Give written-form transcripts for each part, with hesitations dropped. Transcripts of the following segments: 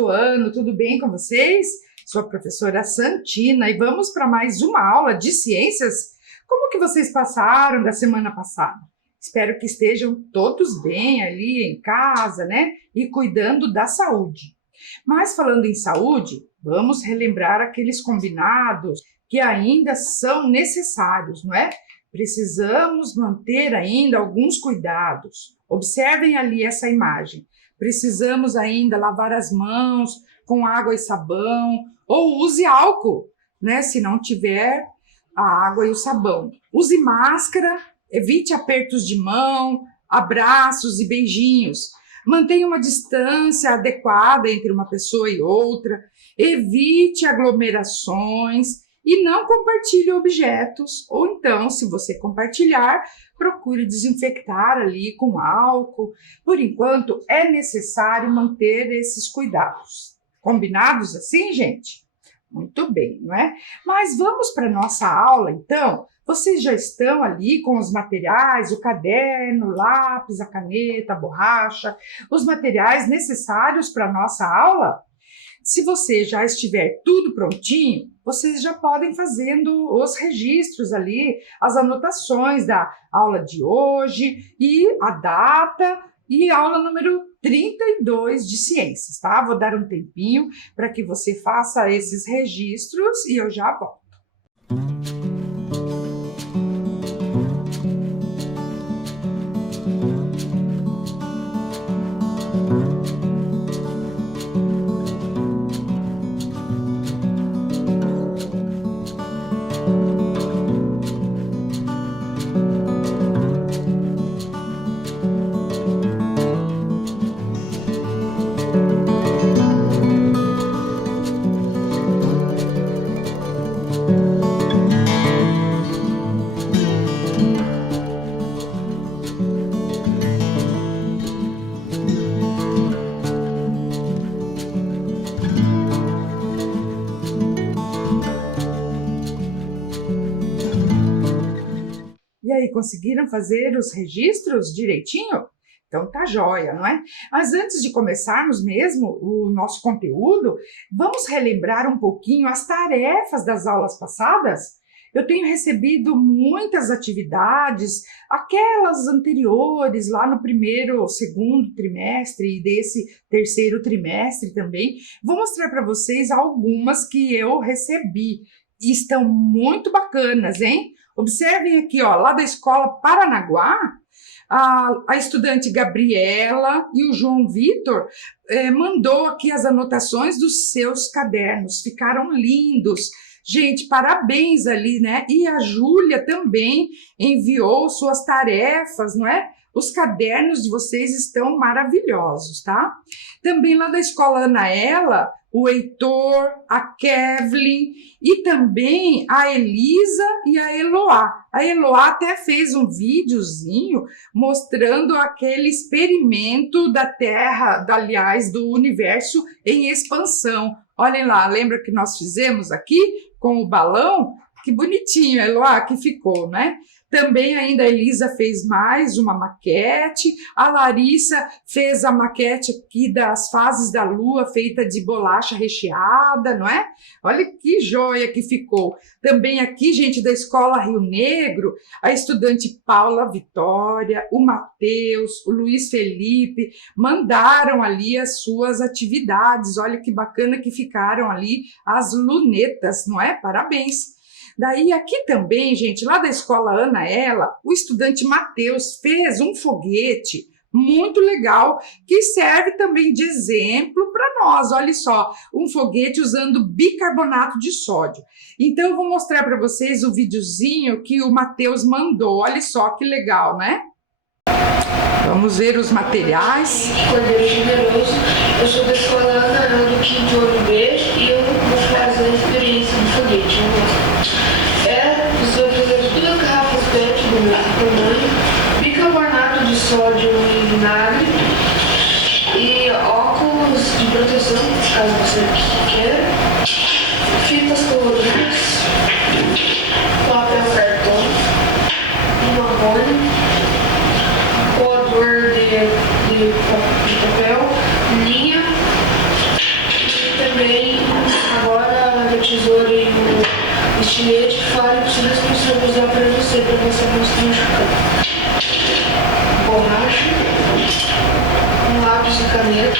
quinto ano, tudo bem com vocês? Sou a professora Santina e vamos para mais uma aula de ciências. Como que vocês passaram da semana passada? Espero que estejam todos bem ali em casa, né? E cuidando da saúde. Mas falando em saúde, vamos relembrar aqueles combinados que ainda são necessários, não é? Precisamos manter ainda alguns cuidados. Observem ali essa imagem. Precisamos ainda lavar as mãos com água e sabão, ou use álcool, né? Se não tiver a água e o sabão. Use máscara, evite apertos de mão, abraços e beijinhos. Mantenha uma distância adequada entre uma pessoa e outra. Evite aglomerações e não compartilhe objetos. Ou então, se você compartilhar, procure desinfectar ali com álcool. Por enquanto, é necessário manter esses cuidados. Combinados assim, gente? Muito bem, não é? Mas vamos para a nossa aula, então. Vocês já estão ali com os materiais, o caderno, o lápis, a caneta, a borracha, os materiais necessários para a nossa aula? Se você já estiver tudo prontinho, vocês já podem fazendo os registros ali, as anotações da aula de hoje e a data e aula número 32 de ciências, tá? Vou dar um tempinho para que você faça esses registros e eu já volto. E aí, conseguiram fazer os registros direitinho? Então tá joia, não é? Mas antes de começarmos mesmo o nosso conteúdo, vamos relembrar um pouquinho as tarefas das aulas passadas? Eu tenho recebido muitas atividades, aquelas anteriores, lá no primeiro, segundo trimestre e desse terceiro trimestre também. Vou mostrar para vocês algumas que eu recebi e estão muito bacanas, hein? Observem aqui, ó, lá da Escola Paranaguá, a estudante Gabriela e o João Vitor mandou aqui as anotações dos seus cadernos, ficaram lindos. Gente, parabéns ali, né? E a Júlia também enviou suas tarefas, não é? Os cadernos de vocês estão maravilhosos, tá? Também lá da Escola Anaela, o Heitor, a Kevlin e também a Elisa e a Eloá. A Eloá até fez um videozinho mostrando aquele experimento da Terra, aliás, do universo em expansão. Olhem lá, lembra que nós fizemos aqui com o balão? Que bonitinho, Eloá, que ficou, né? Também ainda a Elisa fez mais uma maquete, a Larissa fez a maquete aqui das fases da Lua, feita de bolacha recheada, não é? Olha que joia que ficou. Também aqui, gente, da Escola Rio Negro, a estudante Paula Vitória, o Matheus, o Luiz Felipe, mandaram ali as suas atividades. Olha que bacana que ficaram ali as lunetas, não é? Parabéns! Daí aqui também, gente, lá da Escola Anaela, o estudante Matheus fez um foguete muito legal que serve também de exemplo para nós. Olha só, um foguete usando bicarbonato de sódio. Então eu vou mostrar para vocês o videozinho que o Matheus mandou. Olha só que legal, né? Vamos ver os materiais. Cordeiro Generoso, eu sou da Escola Anaela do quinto ano B e eu vou fazer a experiência do foguete. Você vai fazer duas garrafas PET do mesmo tamanho, bicarbonato de sódio em vinagre e óculos de proteção, caso você queira, fitas coloridas, papel cartão, uma bolha, coador de papel, linha, estilete, fale, preciso responsabilizar para você mostrar machucado. Borracha, um lápis e caneta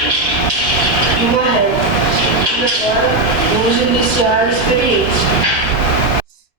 e uma régua. E agora vamos iniciar a experiência.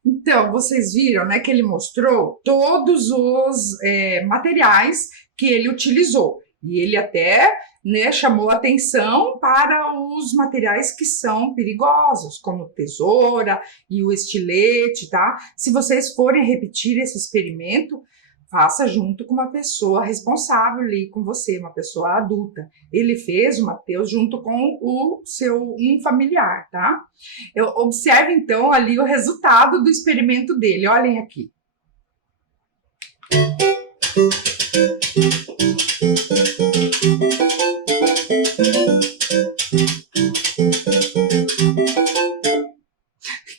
Então, vocês viram, né, que ele mostrou todos os materiais que ele utilizou. E ele até, né, chamou atenção para os materiais que são perigosos, como tesoura e o estilete, tá? Se vocês forem repetir esse experimento, faça junto com uma pessoa responsável ali com você, uma pessoa adulta. Ele fez, o Matheus, junto com um familiar, tá? Observe, então, ali o resultado do experimento dele. Olhem aqui.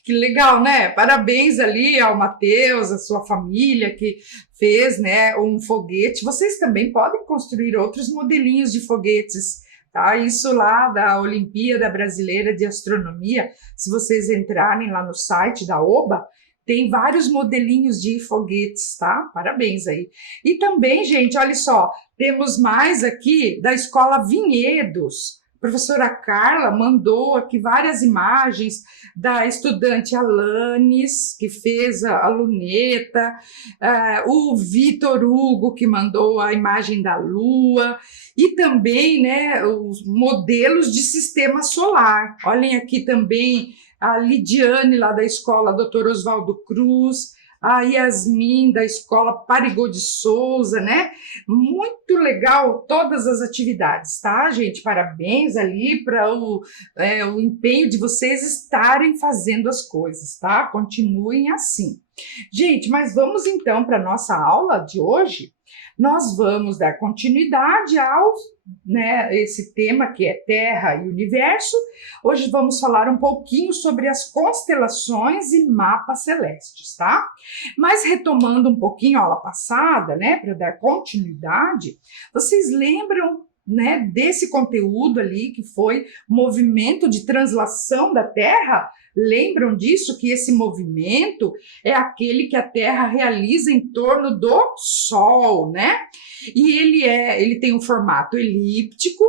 Que legal, né? Parabéns ali ao Matheus, à sua família que fez, né, um foguete. Vocês também podem construir outros modelinhos de foguetes, tá? Isso lá da Olimpíada Brasileira de Astronomia, se vocês entrarem lá no site da OBA, tem vários modelinhos de foguetes, tá? Parabéns aí. E também, gente, olha só, temos mais aqui da Escola Vinhedos. A professora Carla mandou aqui várias imagens da estudante Alanis, que fez a luneta, o Vitor Hugo, que mandou a imagem da Lua, e também, né, os modelos de sistema solar. Olhem aqui também a Lidiane, lá da escola Dr. Oswaldo Cruz, a Yasmin, da escola Parigô de Souza, né? Muito legal todas as atividades, tá, gente? Parabéns ali para o empenho de vocês estarem fazendo as coisas, tá? Continuem assim. Gente, mas vamos então para a nossa aula de hoje. Nós vamos dar continuidade ao, né, esse tema que é Terra e Universo. Hoje vamos falar um pouquinho sobre as constelações e mapas celestes, tá? Mas retomando um pouquinho a aula passada, né, para dar continuidade, vocês lembram, né, desse conteúdo ali que foi movimento de translação da Terra? Lembram disso? Que esse movimento é aquele que a Terra realiza em torno do Sol, né? E ele tem um formato elíptico,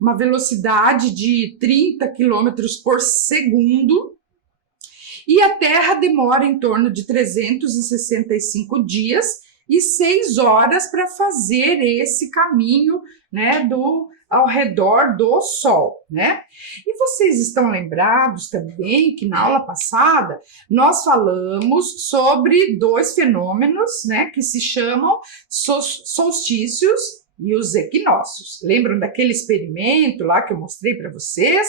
uma velocidade de 30 quilômetros por segundo, e a Terra demora em torno de 365 dias e 6 horas para fazer esse caminho, né, ao redor do Sol, né? E vocês estão lembrados também que na aula passada nós falamos sobre dois fenômenos, né, que se chamam solstícios e os equinócios. Lembram daquele experimento lá que eu mostrei para vocês?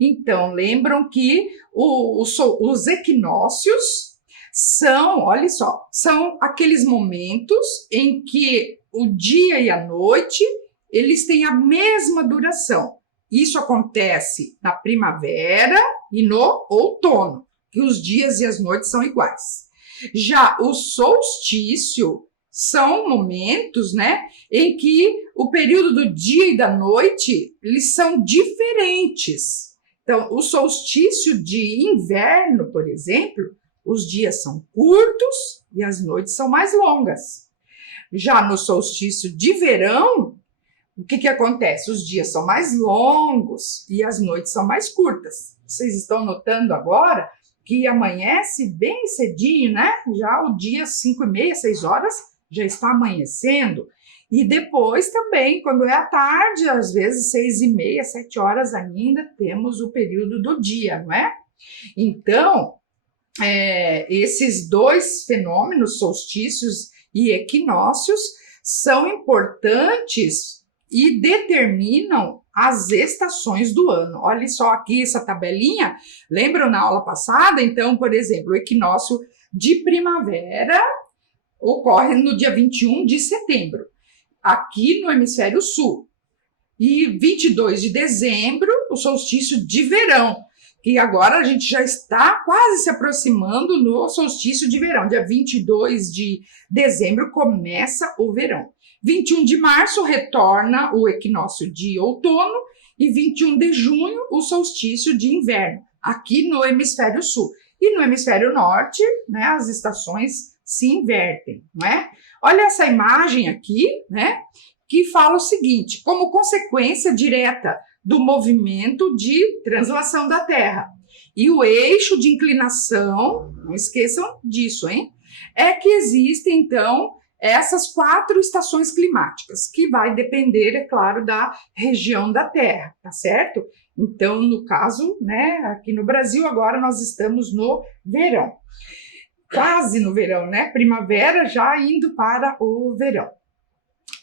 Então, lembram que os equinócios são, olha só, são aqueles momentos em que o dia e a noite eles têm a mesma duração. Isso acontece na primavera e no outono, que os dias e as noites são iguais. Já o solstício são momentos, né, em que o período do dia e da noite eles são diferentes. Então, o solstício de inverno, por exemplo, os dias são curtos e as noites são mais longas. Já no solstício de verão, o que acontece? Os dias são mais longos e as noites são mais curtas. Vocês estão notando agora que amanhece bem cedinho, né? Já o dia 5h30, 6 horas, já está amanhecendo. E depois também, quando é à tarde, às vezes 6h30, 7 horas ainda, temos o período do dia, não é? Então, esses dois fenômenos, solstícios e equinócios, são importantes e determinam as estações do ano. Olha só aqui essa tabelinha, lembram na aula passada? Então, por exemplo, o equinócio de primavera ocorre no dia 21 de setembro, aqui no hemisfério sul. E 22 de dezembro, o solstício de verão, que agora a gente já está quase se aproximando no solstício de verão. Dia 22 de dezembro começa o verão. 21 de março retorna o equinócio de outono e 21 de junho o solstício de inverno, aqui no hemisfério sul. E no hemisfério norte, né, as estações se invertem, não é? Olha essa imagem aqui, né, que fala o seguinte: como consequência direta do movimento de translação da Terra e o eixo de inclinação, não esqueçam disso, hein? É que existem, então, essas 4 estações climáticas, que vai depender, é claro, da região da Terra, tá certo? Então, no caso, né, aqui no Brasil, agora nós estamos no verão. Quase no verão, né? Primavera já indo para o verão.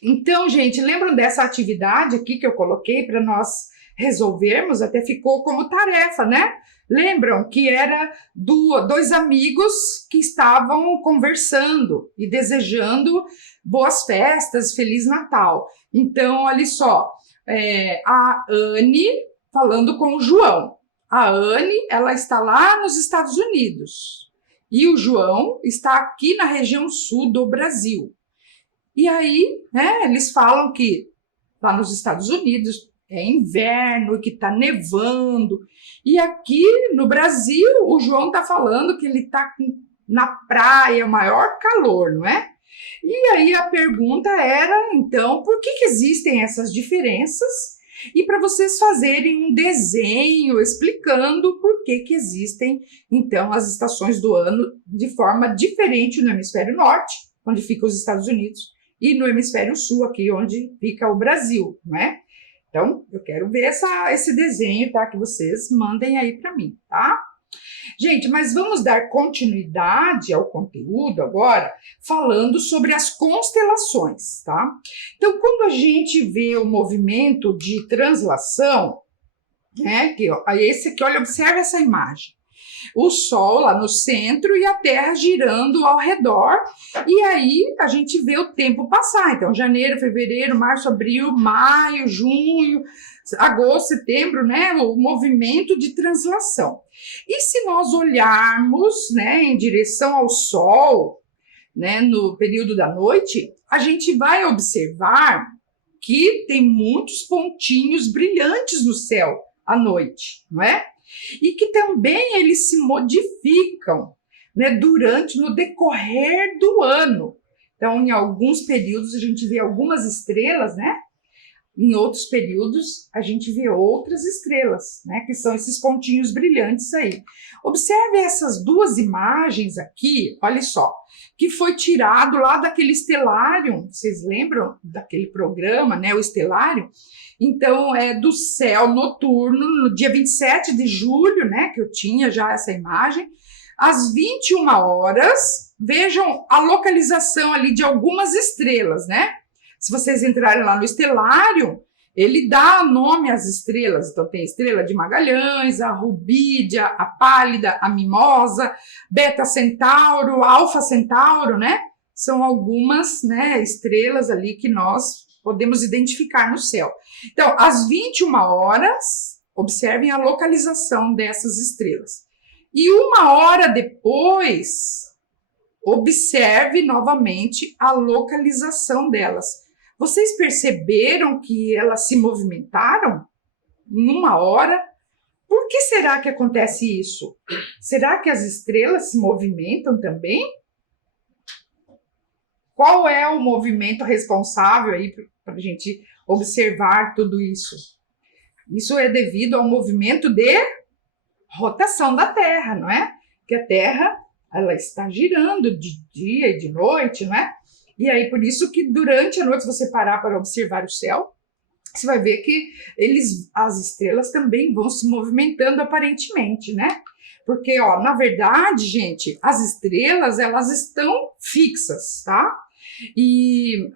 Então, gente, lembram dessa atividade aqui que eu coloquei para nós resolvermos? Até ficou como tarefa, né? Lembram que era 2 amigos que estavam conversando e desejando boas festas, Feliz Natal. Então, olha só, a Anne falando com o João. A Anne, ela está lá nos Estados Unidos e o João está aqui na região sul do Brasil. E aí, né, eles falam que lá nos Estados Unidos é inverno e que está nevando. E aqui no Brasil, o João está falando que ele está na praia, maior calor, não é? E aí a pergunta era, então, por que existem essas diferenças? E para vocês fazerem um desenho explicando por que existem, então, as estações do ano de forma diferente no hemisfério norte, onde ficam os Estados Unidos, e no hemisfério sul, aqui onde fica o Brasil, não é? Então, eu quero ver esse desenho, tá? Que vocês mandem aí para mim, tá? Gente, mas vamos dar continuidade ao conteúdo agora, falando sobre as constelações, tá? Então, quando a gente vê o movimento de translação, né? Que, ó, esse aqui, olha, observa essa imagem. O Sol lá no centro e a Terra girando ao redor, e aí a gente vê o tempo passar. Então, janeiro, fevereiro, março, abril, maio, junho, agosto, setembro, né? O movimento de translação. E se nós olharmos, né, em direção ao Sol, né, no período da noite, a gente vai observar que tem muitos pontinhos brilhantes no céu à noite, não é? E que também eles se modificam, né, no decorrer do ano. Então, em alguns períodos a gente vê algumas estrelas, né? Em outros períodos a gente vê outras estrelas, né? Que são esses pontinhos brilhantes aí. Observe essas 2 imagens aqui, olha só, que foi tirado lá daquele Stellarium. Vocês lembram daquele programa, né? O Stellarium. Então, é do céu noturno, no dia 27 de julho, né? Que eu tinha já essa imagem. Às 21 horas, vejam a localização ali de algumas estrelas, né? Se vocês entrarem lá no Stellarium, ele dá nome às estrelas. Então, tem a estrela de Magalhães, a Rubídia, a Pálida, a Mimosa, Beta Centauro, Alfa Centauro, né? São algumas, né, estrelas ali que nós podemos identificar no céu. Então, às 21 horas, observem a localização dessas estrelas. E 1 hora depois, observe novamente a localização delas. Vocês perceberam que elas se movimentaram em 1 hora? Por que será que acontece isso? Será que as estrelas se movimentam também? Qual é o movimento responsável aí para a gente observar tudo isso? Isso é devido ao movimento de rotação da Terra, não é? Que a Terra, ela está girando de dia e de noite, não é? E aí, por isso que durante a noite, se você parar para observar o céu, você vai ver que as estrelas também vão se movimentando aparentemente, né? Porque, ó, na verdade, gente, as estrelas, elas estão fixas, tá? E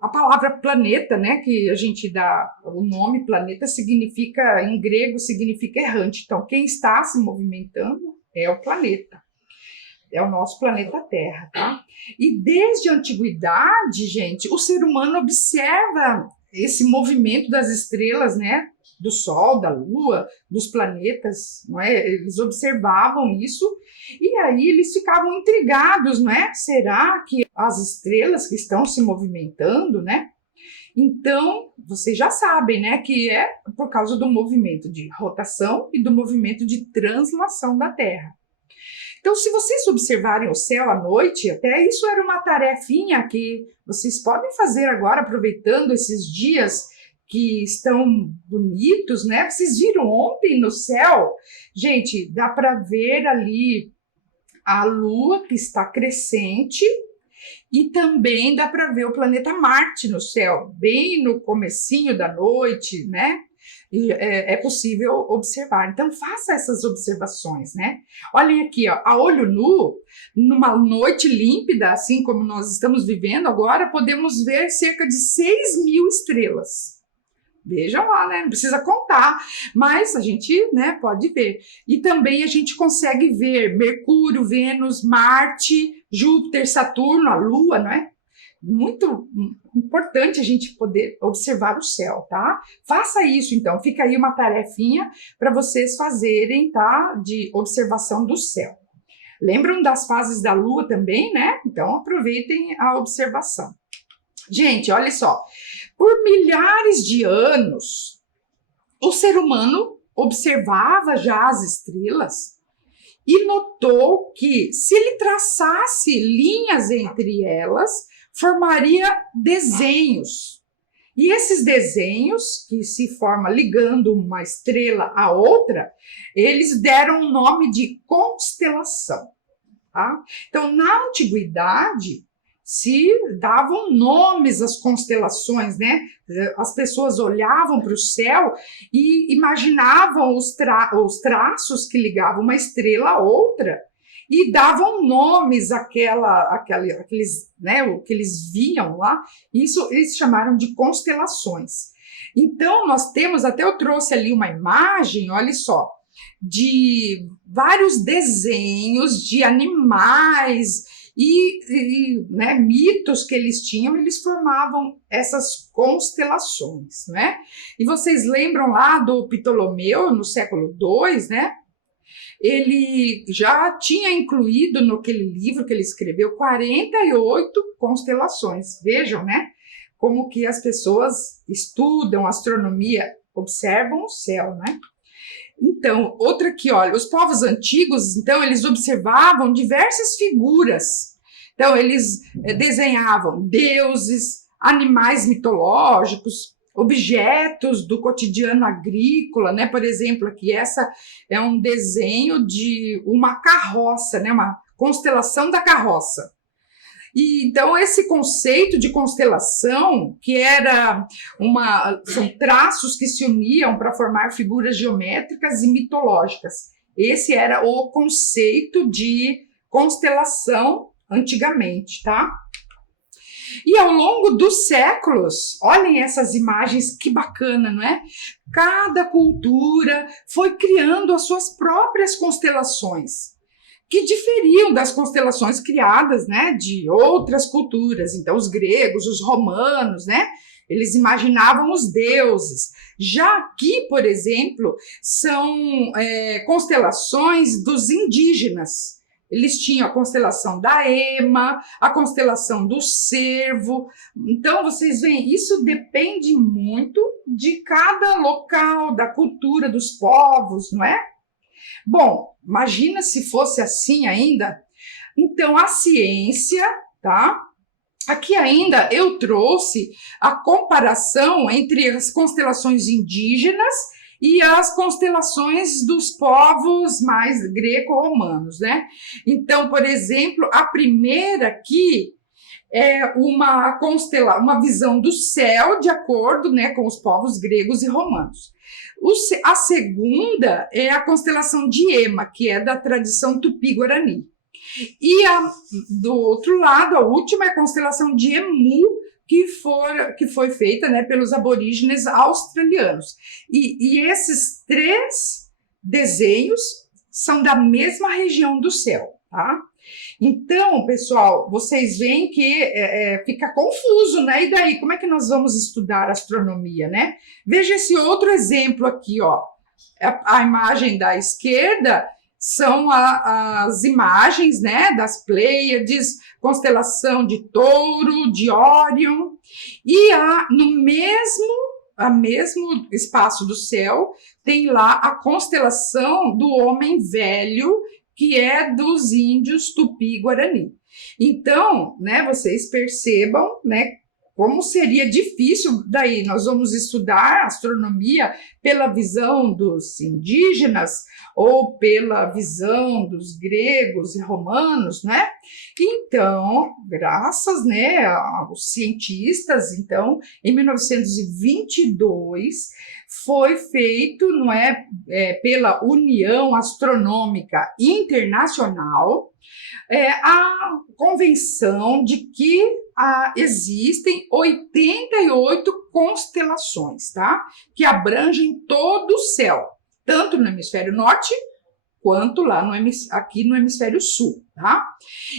a palavra planeta, né, que a gente dá o nome planeta, significa, em grego, significa errante. Então, quem está se movimentando é o planeta. É o nosso planeta Terra, tá? E desde a antiguidade, gente, o ser humano observa esse movimento das estrelas, né? Do Sol, da Lua, dos planetas, não é? Eles observavam isso e aí eles ficavam intrigados, não é? Será que as estrelas que estão se movimentando, né? Então, vocês já sabem, né, que é por causa do movimento de rotação e do movimento de translação da Terra. Então, se vocês observarem o céu à noite, até isso era uma tarefinha que vocês podem fazer agora, aproveitando esses dias que estão bonitos, né? Vocês viram ontem no céu? Gente, dá para ver ali a Lua que está crescente e também dá para ver o planeta Marte no céu, bem no comecinho da noite, né? E é possível observar. Então, faça essas observações, né? Olhem aqui, ó, a olho nu, numa noite límpida, assim como nós estamos vivendo agora, podemos ver cerca de 6.000 estrelas. Vejam lá, né? Não precisa contar, mas a gente, né, pode ver. E também a gente consegue ver Mercúrio, Vênus, Marte, Júpiter, Saturno, a Lua, não é? Muito importante a gente poder observar o céu, tá? Faça isso, então. Fica aí uma tarefinha para vocês fazerem, tá? De observação do céu. Lembram das fases da Lua também, né? Então, aproveitem a observação. Gente, olha só. Por milhares de anos, o ser humano observava já as estrelas e notou que, se ele traçasse linhas entre elas, formaria desenhos. E esses desenhos, que se formam ligando uma estrela à outra, eles deram o nome de constelação. Tá? Então, na antiguidade, se davam nomes às constelações, né? As pessoas olhavam para o céu e imaginavam os traços que ligavam uma estrela a outra e davam nomes àqueles, né, o que eles viam lá. Isso eles chamaram de constelações. Então, nós temos, até eu trouxe ali uma imagem, olha só, de vários desenhos de animais né, mitos que eles tinham, eles formavam essas constelações, né? E vocês lembram lá do Ptolomeu, no século II, né? Ele já tinha incluído naquele livro que ele escreveu 48 constelações. Vejam, né? Como que as pessoas estudam astronomia, observam o céu, né? Então, outra aqui, olha, os povos antigos, então, eles observavam diversas figuras. Então, eles desenhavam deuses, animais mitológicos, objetos do cotidiano agrícola, né? Por exemplo, aqui, essa é um desenho de uma carroça, né? Uma constelação da carroça. E então esse conceito de constelação, que são traços que se uniam para formar figuras geométricas e mitológicas. Esse era o conceito de constelação antigamente, tá? E ao longo dos séculos, olhem essas imagens, que bacana, não é? Cada cultura foi criando as suas próprias constelações, que diferiam das constelações criadas, né, de outras culturas. Então, os gregos, os romanos, né, eles imaginavam os deuses. Já aqui, por exemplo, são constelações dos indígenas. Eles tinham a constelação da Ema, a constelação do Cervo. Então, vocês veem, isso depende muito de cada local, da cultura dos povos, não é? Bom, imagina se fosse assim ainda. Então, a ciência, tá? Aqui ainda eu trouxe a comparação entre as constelações indígenas e as constelações dos povos mais greco-romanos, né? Então, por exemplo, a primeira aqui é uma visão do céu de acordo, né, com os povos gregos e romanos. A segunda é a constelação de Ema, que é da tradição tupi-guarani. E do outro lado, a última é a constelação de Emu, que foi feita, né, pelos aborígenes australianos. E esses três desenhos são da mesma região do céu, tá? Então, pessoal, vocês veem que fica confuso, né? E daí, como é que nós vamos estudar astronomia, né? Veja esse outro exemplo aqui, ó. A imagem da esquerda são as imagens, né, das Pleiades, constelação de Touro, de Órion, e no mesmo espaço do céu tem lá a constelação do Homem Velho, que é dos índios Tupi-Guarani. Então, né, vocês percebam, né, como seria difícil, daí nós vamos estudar astronomia pela visão dos indígenas ou pela visão dos gregos e romanos, né? Então, graças, né, aos cientistas, então, em 1922, foi feito, não é, pela União Astronômica Internacional, a convenção de que existem 88 constelações, tá? Que abrangem todo o céu, tanto no hemisfério norte quanto lá aqui no hemisfério sul, tá?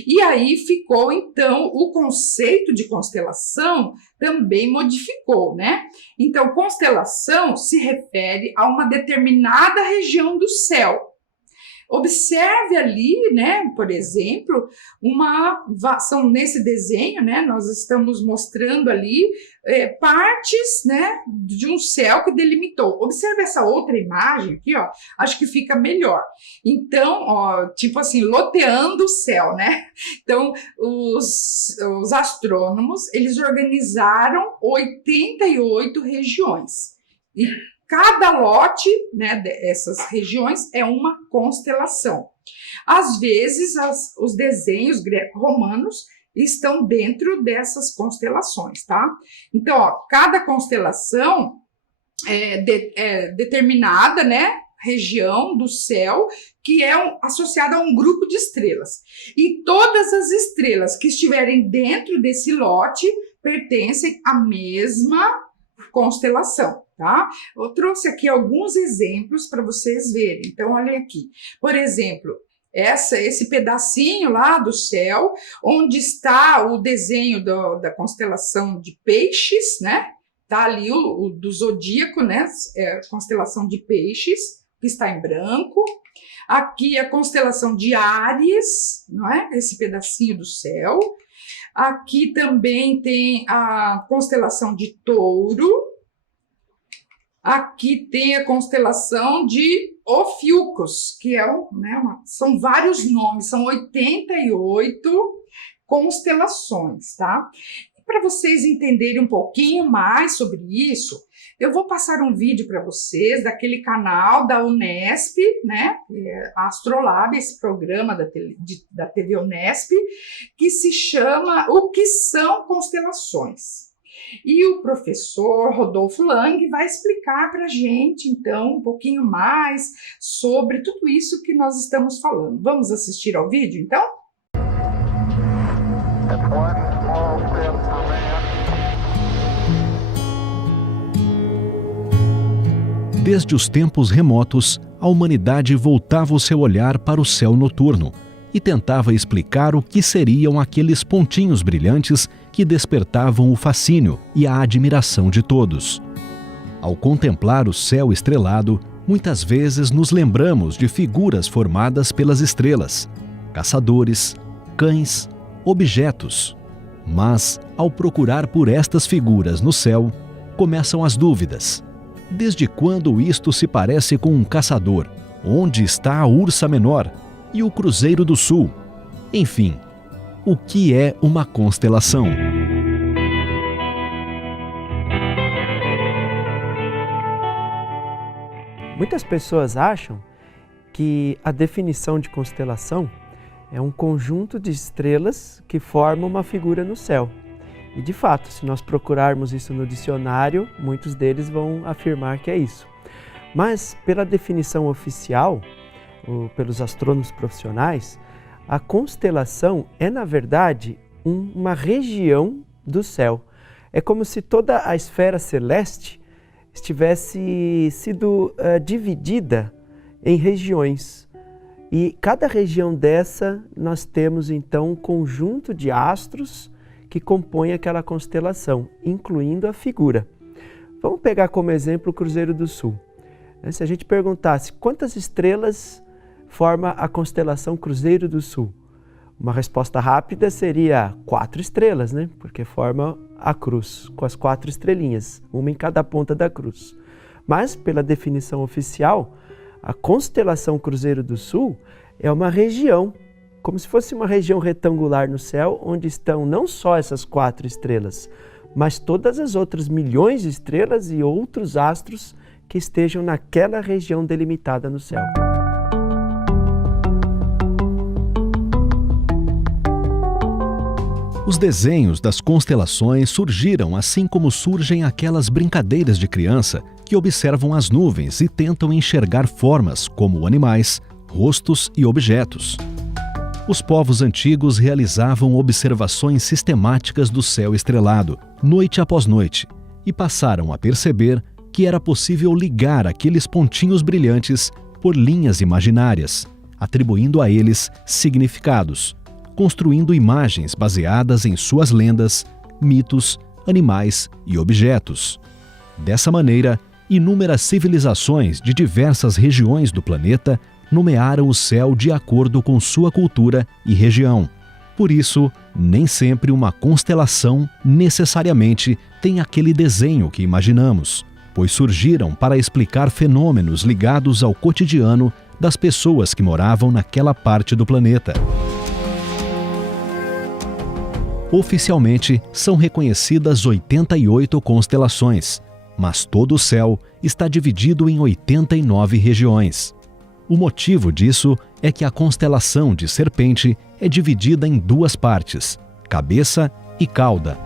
E aí ficou, então, o conceito de constelação também modificou, né? Então, constelação se refere a uma determinada região do céu. Observe ali, né, por exemplo, são nesse desenho, né, nós estamos mostrando ali partes, né, de um céu que delimitou. Observe essa outra imagem aqui, ó, acho que fica melhor. Então, ó, tipo assim, loteando o céu, né? Então, os astrônomos, eles organizaram 88 regiões. E cada lote, né, dessas regiões é uma constelação. Às vezes, os desenhos greco-romanos estão dentro dessas constelações, tá? Então, ó, cada constelação é determinada, né, região do céu que é associada a um grupo de estrelas. E todas as estrelas que estiverem dentro desse lote pertencem à mesma constelação. Tá? Eu trouxe aqui alguns exemplos para vocês verem. Então, olhem aqui. Por exemplo, esse pedacinho lá do céu, onde está o desenho da constelação de Peixes, né? Tá ali o do zodíaco, né? Constelação de Peixes, que está em branco. Aqui a constelação de Áries, não é? Esse pedacinho do céu. Aqui também tem a constelação de Touro. Aqui tem a constelação de Ophiuchus, que é são vários nomes, são 88 constelações, tá? Para vocês entenderem um pouquinho mais sobre isso, eu vou passar um vídeo para vocês daquele canal da Unesp, né? A Astrolab, esse programa da TV Unesp, que se chama O que são constelações? E o professor Rodolfo Lang vai explicar para a gente, então, um pouquinho mais sobre tudo isso que nós estamos falando. Vamos assistir ao vídeo, então? Desde os tempos remotos, a humanidade voltava o seu olhar para o céu noturno e tentava explicar o que seriam aqueles pontinhos brilhantes que despertavam o fascínio e a admiração de todos. Ao contemplar o céu estrelado, muitas vezes nos lembramos de figuras formadas pelas estrelas, caçadores, cães, objetos. Mas, ao procurar por estas figuras no céu, começam as dúvidas. Desde quando isto se parece com um caçador? Onde está a Ursa Menor? E o Cruzeiro do Sul? Enfim, o que é uma constelação? Muitas pessoas acham que a definição de constelação é um conjunto de estrelas que formam uma figura no céu. E de fato, se nós procurarmos isso no dicionário, muitos deles vão afirmar que é isso. Mas, pela definição oficial, pelos astrônomos profissionais, a constelação é, na verdade, uma região do céu. É como se toda a esfera celeste estivesse sido dividida em regiões. E cada região dessa, nós temos então um conjunto de astros que compõem aquela constelação, incluindo a figura. Vamos pegar como exemplo o Cruzeiro do Sul. Se a gente perguntasse quantas estrelas forma a constelação Cruzeiro do Sul? Uma resposta rápida seria 4 estrelas, né? Porque forma a cruz, com as 4 estrelinhas, uma em cada ponta da cruz. Mas, pela definição oficial, a constelação Cruzeiro do Sul é uma região, como se fosse uma região retangular no céu, onde estão não só essas 4 estrelas, mas todas as outras milhões de estrelas e outros astros que estejam naquela região delimitada no céu. Os desenhos das constelações surgiram assim como surgem aquelas brincadeiras de criança que observam as nuvens e tentam enxergar formas como animais, rostos e objetos. Os povos antigos realizavam observações sistemáticas do céu estrelado, noite após noite, e passaram a perceber que era possível ligar aqueles pontinhos brilhantes por linhas imaginárias, atribuindo a eles significados, construindo imagens baseadas em suas lendas, mitos, animais e objetos. Dessa maneira, inúmeras civilizações de diversas regiões do planeta nomearam o céu de acordo com sua cultura e região. Por isso, nem sempre uma constelação necessariamente tem aquele desenho que imaginamos, pois surgiram para explicar fenômenos ligados ao cotidiano das pessoas que moravam naquela parte do planeta. Oficialmente, são reconhecidas 88 constelações, mas todo o céu está dividido em 89 regiões. O motivo disso é que a constelação de Serpente é dividida em 2 partes, cabeça e cauda.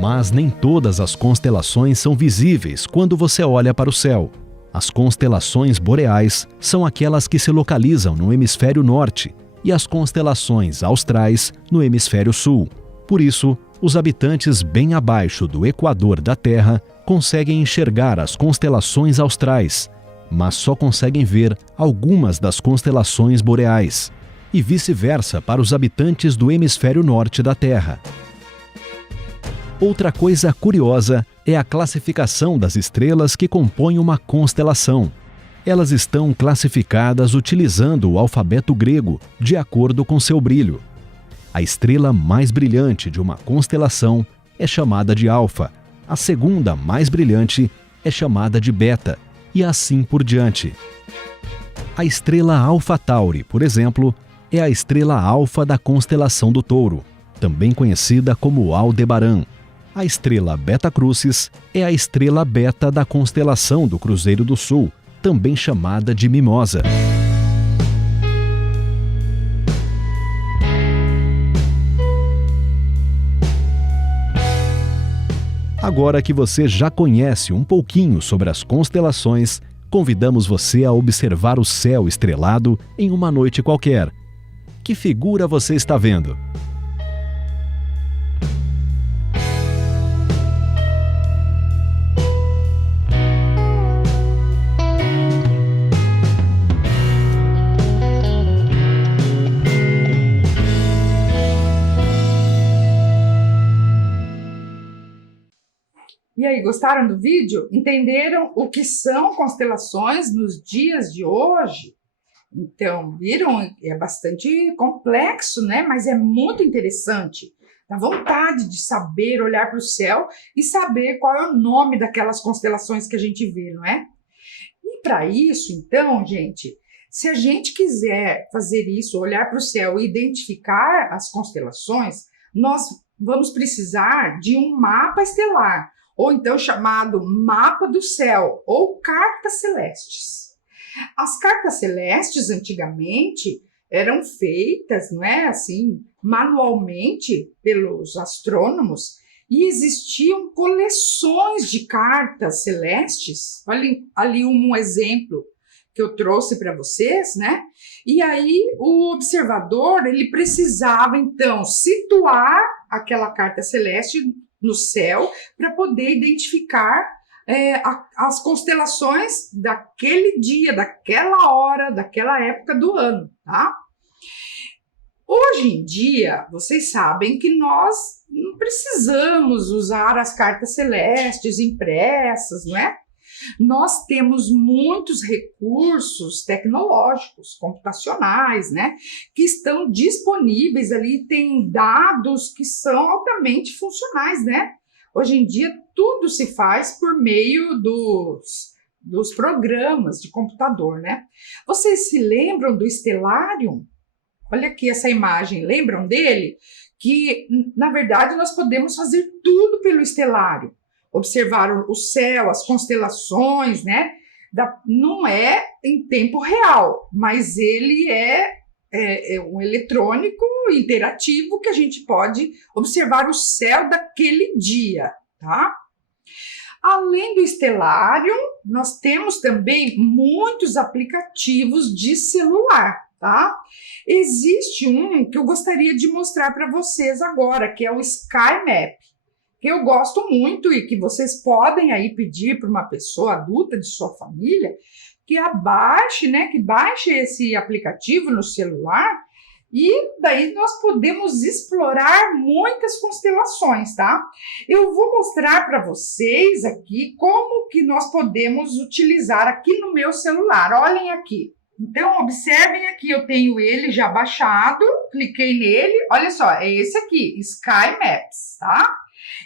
Mas nem todas as constelações são visíveis quando você olha para o céu. As constelações boreais são aquelas que se localizam no hemisfério norte, e as constelações austrais no hemisfério sul. Por isso, os habitantes bem abaixo do equador da Terra conseguem enxergar as constelações austrais, mas só conseguem ver algumas das constelações boreais, e vice-versa para os habitantes do hemisfério norte da Terra. Outra coisa curiosa é a classificação das estrelas que compõem uma constelação. Elas estão classificadas utilizando o alfabeto grego, de acordo com seu brilho. A estrela mais brilhante de uma constelação é chamada de Alfa, a segunda mais brilhante é chamada de Beta, e assim por diante. A estrela Alfa Tauri, por exemplo, é a estrela alfa da constelação do Touro, também conhecida como Aldebaran. A estrela Beta Crucis é a estrela beta da constelação do Cruzeiro do Sul, também chamada de Mimosa. Agora que você já conhece um pouquinho sobre as constelações, convidamos você a observar o céu estrelado em uma noite qualquer. Que figura você está vendo? E aí, gostaram do vídeo? Entenderam o que são constelações nos dias de hoje? Então, viram? É bastante complexo, né? Mas é muito interessante. Dá vontade de saber, olhar para o céu e saber qual é o nome daquelas constelações que a gente vê, não é? E para isso, então, gente, se a gente quiser fazer isso, olhar para o céu e identificar as constelações, nós vamos precisar de um mapa estelar, ou então chamado mapa do céu, ou cartas celestes. As cartas celestes, antigamente, eram feitas, não é, assim, manualmente pelos astrônomos, e existiam coleções de cartas celestes. Olha ali um exemplo que eu trouxe para vocês, né? E aí o observador, ele precisava, então, situar aquela carta celeste no céu para poder identificar as constelações daquele dia, daquela hora, daquela época do ano, tá? Hoje em dia, vocês sabem que nós não precisamos usar as cartas celestes impressas, não é? nós temos muitos recursos tecnológicos, computacionais, né, que estão disponíveis ali, tem dados que são altamente funcionais, né? Hoje em dia, tudo se faz por meio dos programas de computador, né? Vocês se lembram do Stellarium? Olha aqui essa imagem, lembram dele? Que, na verdade, nós podemos fazer tudo pelo Stellarium. Observar o céu, as constelações, né? Não é em tempo real, mas ele é um eletrônico interativo que a gente pode observar o céu daquele dia, tá? Além do Stellarium, nós temos também muitos aplicativos de celular, tá? Existe um que eu gostaria de mostrar para vocês agora, que é o SkyMap, que eu gosto muito e que vocês podem aí pedir para uma pessoa adulta de sua família que abaixe, né, que baixe esse aplicativo no celular, e daí nós podemos explorar muitas constelações, tá? Eu vou mostrar para vocês aqui como que nós podemos utilizar aqui no meu celular. Olhem aqui. Então, observem aqui, eu tenho ele já baixado, cliquei nele, olha só, é esse aqui, Sky Maps, tá?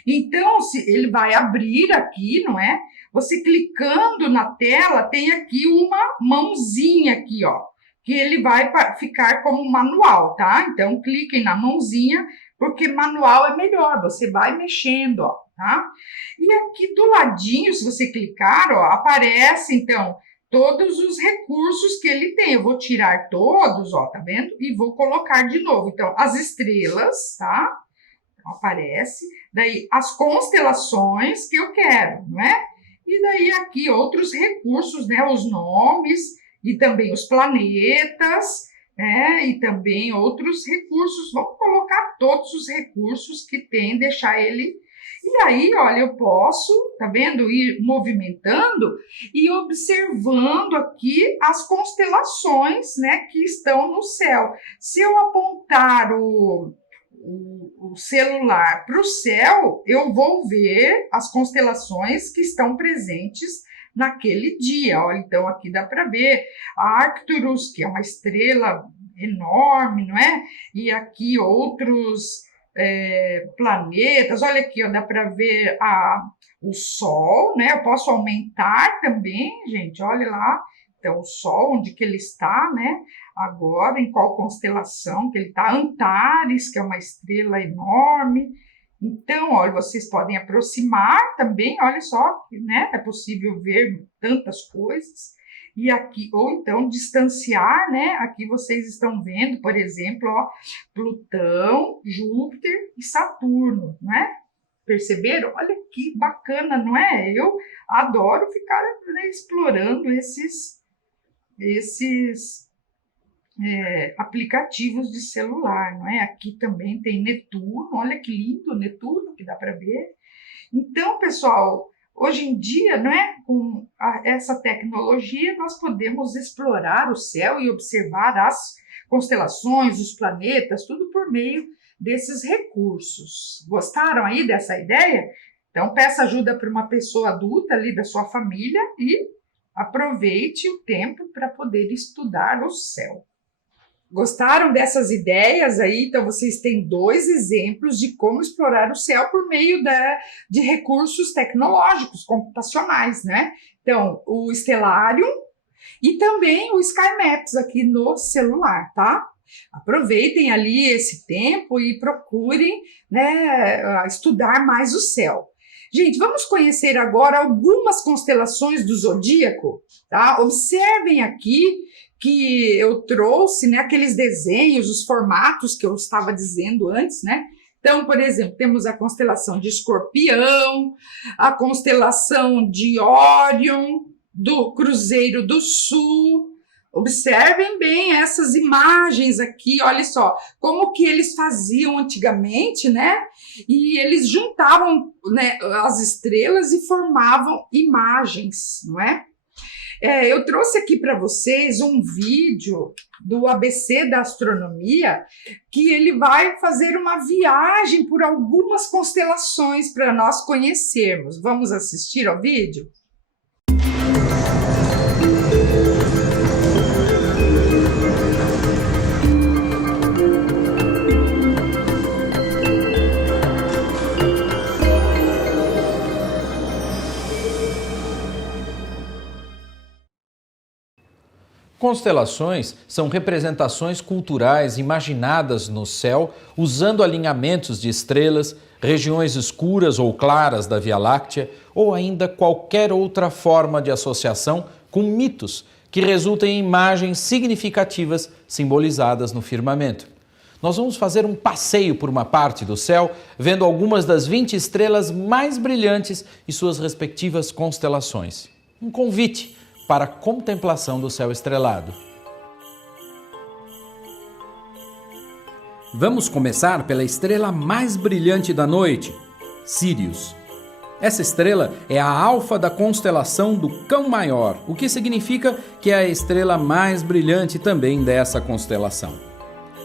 Então, ele vai abrir aqui, não é? Você clicando na tela, tem aqui uma mãozinha aqui, ó, que ele vai ficar como manual, tá? Então, cliquem na mãozinha, porque manual é melhor, você vai mexendo, ó, tá? E aqui do ladinho, se você clicar, ó, aparece, então, todos os recursos que ele tem. Eu vou tirar todos, ó, tá vendo? E vou colocar de novo. Então, as estrelas, tá? Então, aparece. Daí, as constelações que eu quero, não é? E daí, aqui, outros recursos, né? Os nomes e também os planetas, né? E também outros recursos. Vamos colocar todos os recursos que tem, deixar ele. E aí, olha, eu posso, tá vendo, ir movimentando e observando aqui as constelações, né, que estão no céu. Se eu apontar o celular para o céu, eu vou ver as constelações que estão presentes naquele dia. Olha, então aqui dá para ver a Arcturus, que é uma estrela enorme, não é? E aqui outros planetas. Olha aqui, ó, dá para ver o Sol, né? Eu posso aumentar também, gente, olha lá. Então, o Sol, onde que ele está, né? Agora, em qual constelação que ele está? Antares, que é uma estrela enorme. Então, olha, vocês podem aproximar também, olha só, né? É possível ver tantas coisas. E aqui, ou então distanciar, né? Aqui vocês estão vendo, por exemplo, ó, Plutão, Júpiter e Saturno, né? Perceberam? Olha que bacana, não é? Eu adoro ficar, né, explorando esses aplicativos de celular, não é? Aqui também tem Netuno, olha que lindo Netuno, que dá para ver. Então, pessoal, hoje em dia, não é? Com essa tecnologia, nós podemos explorar o céu e observar as constelações, os planetas, tudo por meio desses recursos. Gostaram aí dessa ideia? Então, peça ajuda para uma pessoa adulta ali da sua família e aproveite o tempo para poder estudar o céu. Gostaram dessas ideias aí? Então, vocês têm 2 exemplos de como explorar o céu por meio de recursos tecnológicos, computacionais, né? Então, o Stellarium e também o Sky Maps aqui no celular, tá? Aproveitem ali esse tempo e procurem, né, estudar mais o céu. Gente, vamos conhecer agora algumas constelações do zodíaco, tá? Observem aqui que eu trouxe, né, aqueles desenhos, os formatos que eu estava dizendo antes, né? Então, por exemplo, temos a constelação de Escorpião, a constelação de Órion, do Cruzeiro do Sul. Observem bem essas imagens aqui, olha só, como que eles faziam antigamente, né? E eles juntavam, né, as estrelas e formavam imagens, não é? Eu trouxe aqui para vocês um vídeo do ABC da Astronomia, que ele vai fazer uma viagem por algumas constelações para nós conhecermos. Vamos assistir ao vídeo? Constelações são representações culturais imaginadas no céu usando alinhamentos de estrelas, regiões escuras ou claras da Via Láctea ou ainda qualquer outra forma de associação com mitos que resultem em imagens significativas simbolizadas no firmamento. Nós vamos fazer um passeio por uma parte do céu, vendo algumas das 20 estrelas mais brilhantes e suas respectivas constelações. Um convite para a contemplação do céu estrelado. Vamos começar pela estrela mais brilhante da noite, Sírius. Essa estrela é a alfa da constelação do Cão Maior, o que significa que é a estrela mais brilhante também dessa constelação.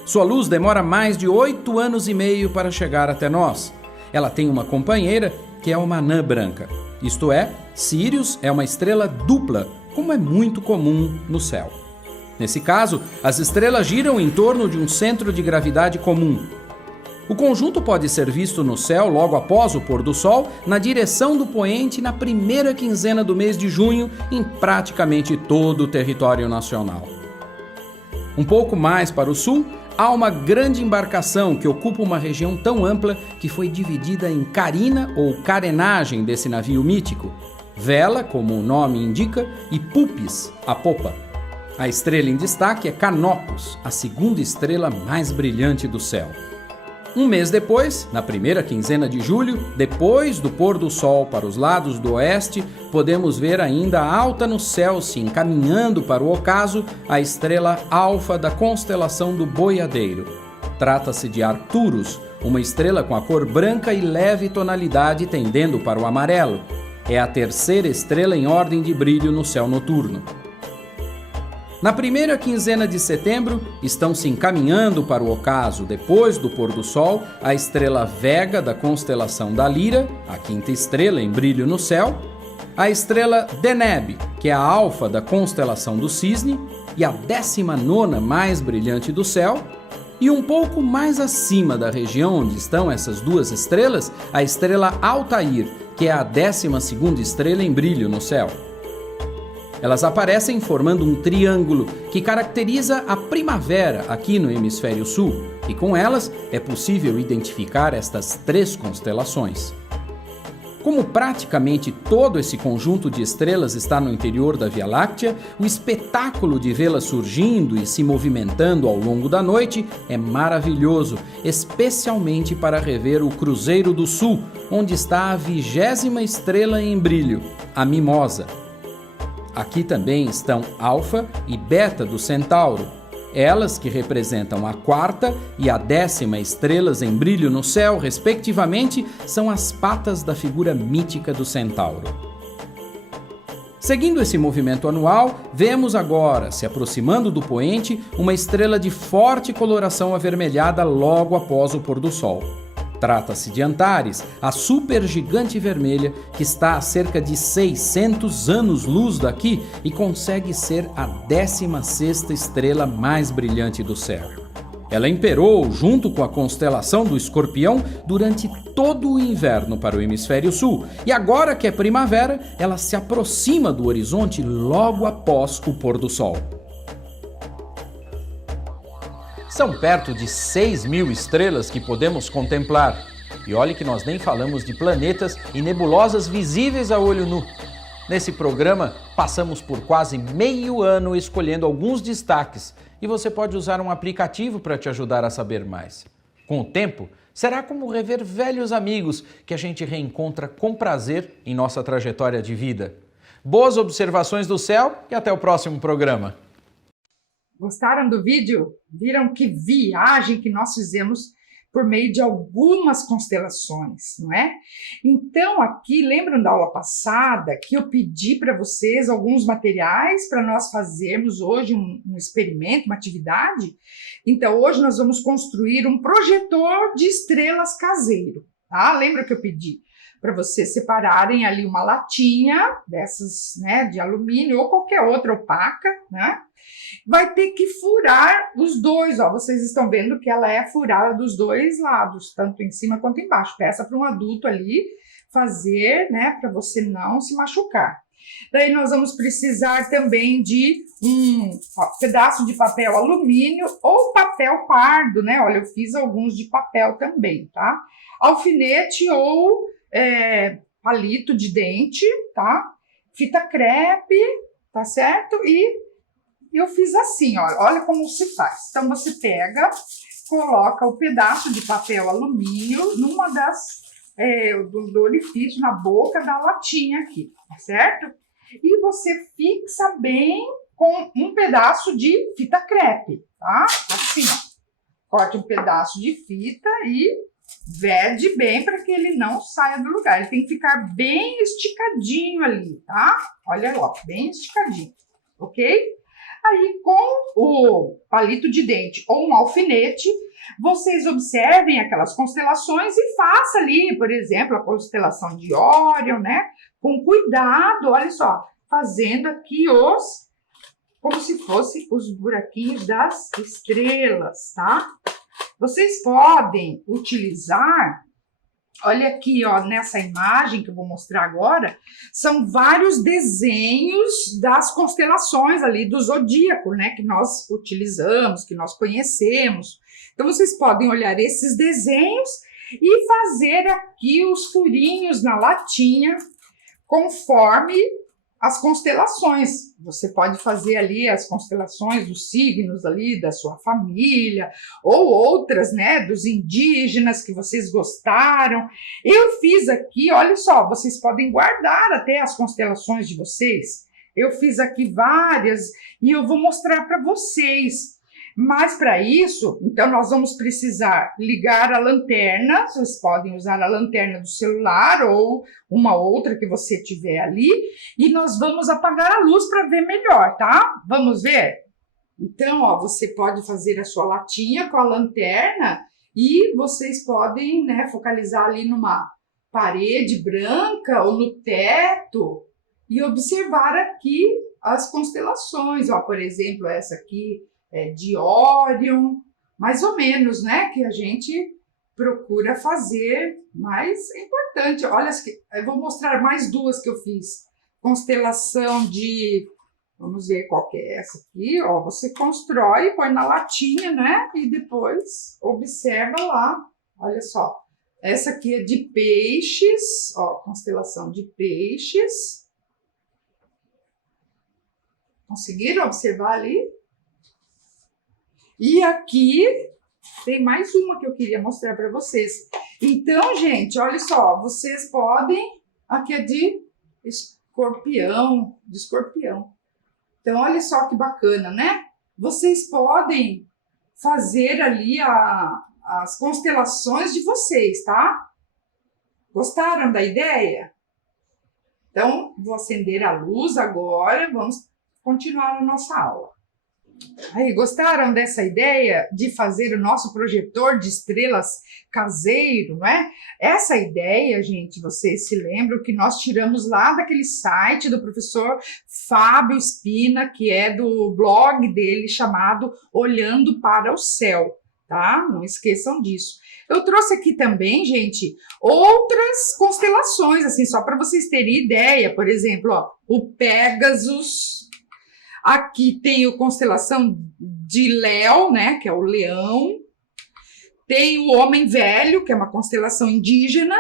Sua luz demora mais de 8 anos e meio para chegar até nós. Ela tem uma companheira que é uma anã branca. Isto é, Sírius é uma estrela dupla, como é muito comum no céu. Nesse caso, as estrelas giram em torno de um centro de gravidade comum. O conjunto pode ser visto no céu logo após o pôr do sol, na direção do poente na primeira quinzena do mês de junho, em praticamente todo o território nacional. Um pouco mais para o sul, há uma grande embarcação que ocupa uma região tão ampla que foi dividida em carina ou carenagem desse navio mítico, vela, como o nome indica, e pupis, a popa. A estrela em destaque é Canopus, a segunda estrela mais brilhante do céu. Um mês depois, na primeira quinzena de julho, depois do pôr do sol para os lados do oeste, podemos ver ainda alta no céu, se encaminhando para o ocaso, a estrela alfa da constelação do Boiadeiro. Trata-se de Arcturus, uma estrela com a cor branca e leve tonalidade tendendo para o amarelo. É a terceira estrela em ordem de brilho no céu noturno. Na primeira quinzena de setembro, estão se encaminhando para o ocaso, depois do pôr do sol, a estrela Vega da constelação da Lira, a quinta estrela em brilho no céu, a estrela Deneb, que é a alfa da constelação do Cisne, e a 19ª mais brilhante do céu, e um pouco mais acima da região onde estão essas duas estrelas, a estrela Altair, que é a 12ª estrela em brilho no céu. Elas aparecem formando um triângulo que caracteriza a primavera aqui no hemisfério sul, e com elas é possível identificar estas 3 constelações. Como praticamente todo esse conjunto de estrelas está no interior da Via Láctea, o espetáculo de vê-las surgindo e se movimentando ao longo da noite é maravilhoso, especialmente para rever o Cruzeiro do Sul, onde está a 20ª estrela em brilho, a Mimosa. Aqui também estão Alfa e Beta do Centauro, elas que representam a 4ª e a 10ª estrelas em brilho no céu, respectivamente, são as patas da figura mítica do Centauro. Seguindo esse movimento anual, vemos agora, se aproximando do poente, uma estrela de forte coloração avermelhada logo após o pôr do sol. Trata-se de Antares, a supergigante vermelha que está a cerca de 600 anos-luz daqui e consegue ser a 16ª estrela mais brilhante do céu. Ela imperou junto com a constelação do Escorpião durante todo o inverno para o hemisfério sul e agora que é primavera, ela se aproxima do horizonte logo após o pôr do sol. São perto de 6.000 estrelas que podemos contemplar. E olhe que nós nem falamos de planetas e nebulosas visíveis a olho nu. Nesse programa, passamos por quase meio ano escolhendo alguns destaques e você pode usar um aplicativo para te ajudar a saber mais. Com o tempo, será como rever velhos amigos que a gente reencontra com prazer em nossa trajetória de vida. Boas observações do céu e até o próximo programa. Gostaram do vídeo? Viram que viagem que nós fizemos por meio de algumas constelações, não é? Então, aqui, lembram da aula passada que eu pedi para vocês alguns materiais para nós fazermos hoje um experimento, uma atividade? Então, hoje nós vamos construir um projetor de estrelas caseiro, tá? Lembra que eu pedi para vocês separarem ali uma latinha dessas, né, de alumínio ou qualquer outra opaca, né? Vai ter que furar os dois, ó. Vocês estão vendo que ela é furada dos dois lados, tanto em cima quanto embaixo. Peça para um adulto ali fazer, né, para você não se machucar. Daí nós vamos precisar também de um pedaço de papel alumínio ou papel pardo, né? Olha, eu fiz alguns de papel também, tá? Alfinete ou palito de dente, tá? Fita crepe, tá certo? E eu fiz assim, ó, olha como se faz. Então, você pega, coloca o pedaço de papel alumínio numa do orifício, na boca da latinha aqui, tá certo? E você fixa bem com um pedaço de fita crepe, tá? Assim, ó. Corte um pedaço de fita e vede bem para que ele não saia do lugar. Ele tem que ficar bem esticadinho ali, tá? Olha lá, bem esticadinho, ok? Aí, com o palito de dente ou um alfinete, vocês observem aquelas constelações e faça ali, por exemplo, a constelação de Órion, né? Com cuidado, olha só, fazendo aqui como se fossem os buraquinhos das estrelas, tá? Vocês podem utilizar, olha aqui, ó, nessa imagem que eu vou mostrar agora, são vários desenhos das constelações ali do zodíaco, né, que nós utilizamos, que nós conhecemos. Então, vocês podem olhar esses desenhos e fazer aqui os furinhos na latinha, conforme as constelações. Você pode fazer ali as constelações dos signos ali da sua família, ou outras, né, dos indígenas que vocês gostaram. Eu fiz aqui, olha só, vocês podem guardar até as constelações de vocês. Eu fiz aqui várias e eu vou mostrar para vocês. Mas para isso, então nós vamos precisar ligar a lanterna, vocês podem usar a lanterna do celular ou uma outra que você tiver ali, e nós vamos apagar a luz para ver melhor, tá? Vamos ver? Então, ó, você pode fazer a sua latinha com a lanterna e vocês podem, né, focalizar ali numa parede branca ou no teto e observar aqui as constelações, ó, por exemplo, essa aqui de Órion, mais ou menos, né, que a gente procura fazer, mas é importante. Olha, eu vou mostrar mais duas que eu fiz. Constelação de, vamos ver qual que é essa aqui, ó, você constrói, põe na latinha, né, e depois observa lá, olha só. Essa aqui é de peixes, ó, constelação de peixes. Conseguiram observar ali? E aqui tem mais uma que eu queria mostrar para vocês. Então, gente, olha só, vocês podem... Aqui é de escorpião, Então, olha só que bacana, né? Vocês podem fazer ali as constelações de vocês, tá? Gostaram da ideia? Então, vou acender a luz agora, vamos continuar a nossa aula. Aí, gostaram dessa ideia de fazer o nosso projetor de estrelas caseiro, não é? Essa ideia, gente, vocês se lembram que nós tiramos lá daquele site do professor Fábio Espina, que é do blog dele chamado Olhando para o Céu, tá? Não esqueçam disso. Eu trouxe aqui também, gente, outras constelações, assim, só para vocês terem ideia. Por exemplo, ó, o Pégasus. Aqui tem a constelação de Léo, né, que é o leão. Tem o Homem Velho, que é uma constelação indígena.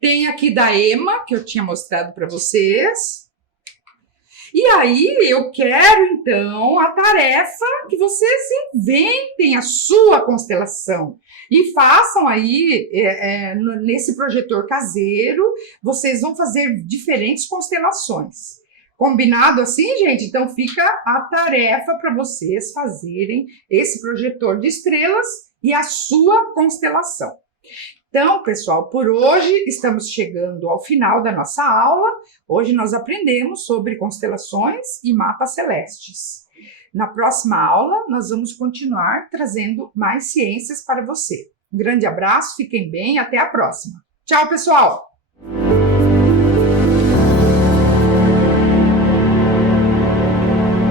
Tem aqui da Ema, que eu tinha mostrado para vocês. E aí, eu quero, então, a tarefa que vocês inventem a sua constelação. E façam aí, nesse projetor caseiro, vocês vão fazer diferentes constelações. Combinado assim, gente? Então, fica a tarefa para vocês fazerem esse projetor de estrelas e a sua constelação. Então, pessoal, por hoje estamos chegando ao final da nossa aula. Hoje nós aprendemos sobre constelações e mapas celestes. Na próxima aula, nós vamos continuar trazendo mais ciências para você. Um grande abraço, fiquem bem, até a próxima. Tchau, pessoal!